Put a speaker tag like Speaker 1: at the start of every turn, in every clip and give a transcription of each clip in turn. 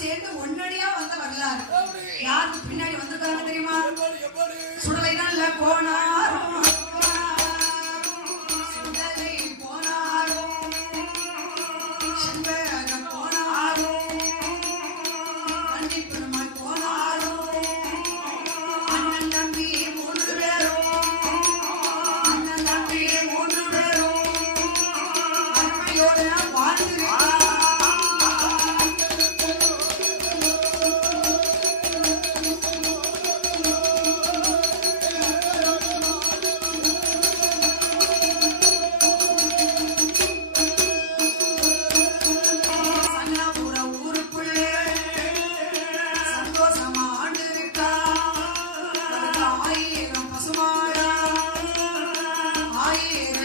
Speaker 1: சேர்ந்து ஒன்னடியா வந்த வரலாறு. யாருக்கு பின்னாடி வந்திருக்காங்க தெரியுமா? சுடலைதான் இல்ல போனா. feel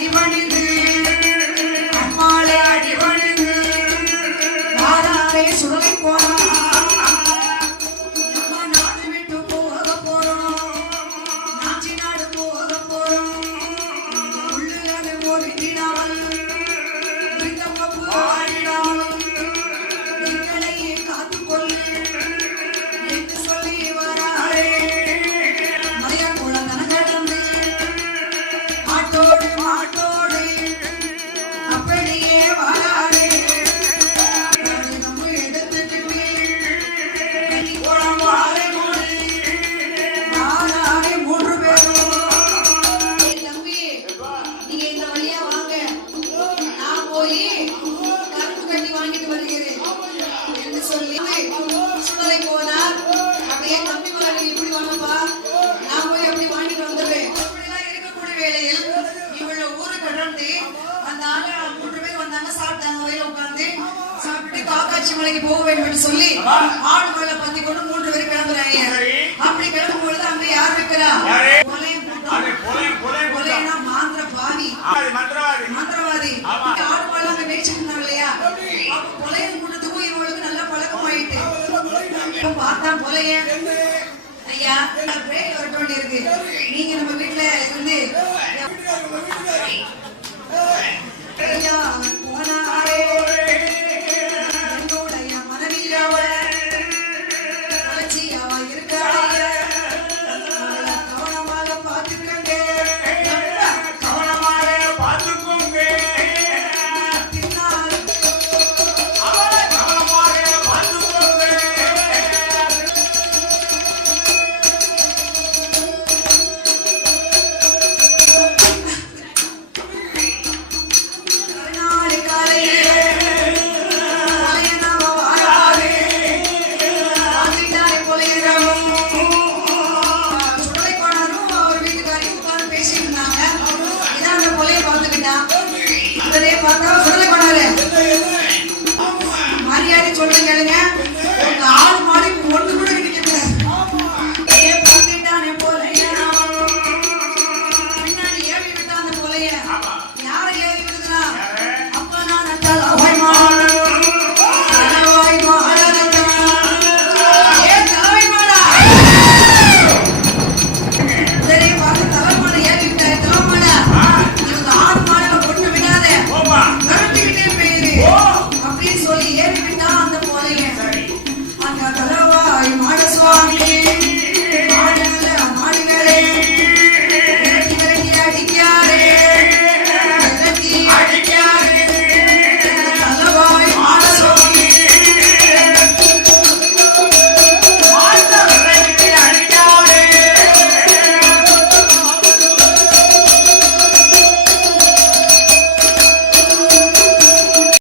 Speaker 1: Happy burning. மலைக்கு போக வேண்டும் என்று சொல்லி ஆடு மேல பத்தி கொண்டு மூன்று பேரும் கிளம்புறாங்க. அப்படி கிளம்பும் பொழுது அங்க யார்
Speaker 2: வைக்கிறா
Speaker 1: கொலையனா மாந்திர பாவி
Speaker 2: மந்திரவாதி.
Speaker 1: ஆடு மேல அங்க மேய்ச்சிருந்தாங்க இல்லையா? அப்ப கொலையன் கூட்டத்துக்கும் இவங்களுக்கு நல்ல பழக்கம் ஆயிட்டு பார்த்தா கொலையன் ஐயா பிரேக் வர வேண்டி இருக்கு நீங்க நம்ம வீட்டுல இருந்து போனா பார்க்காம சொல்லி பண்ணாரு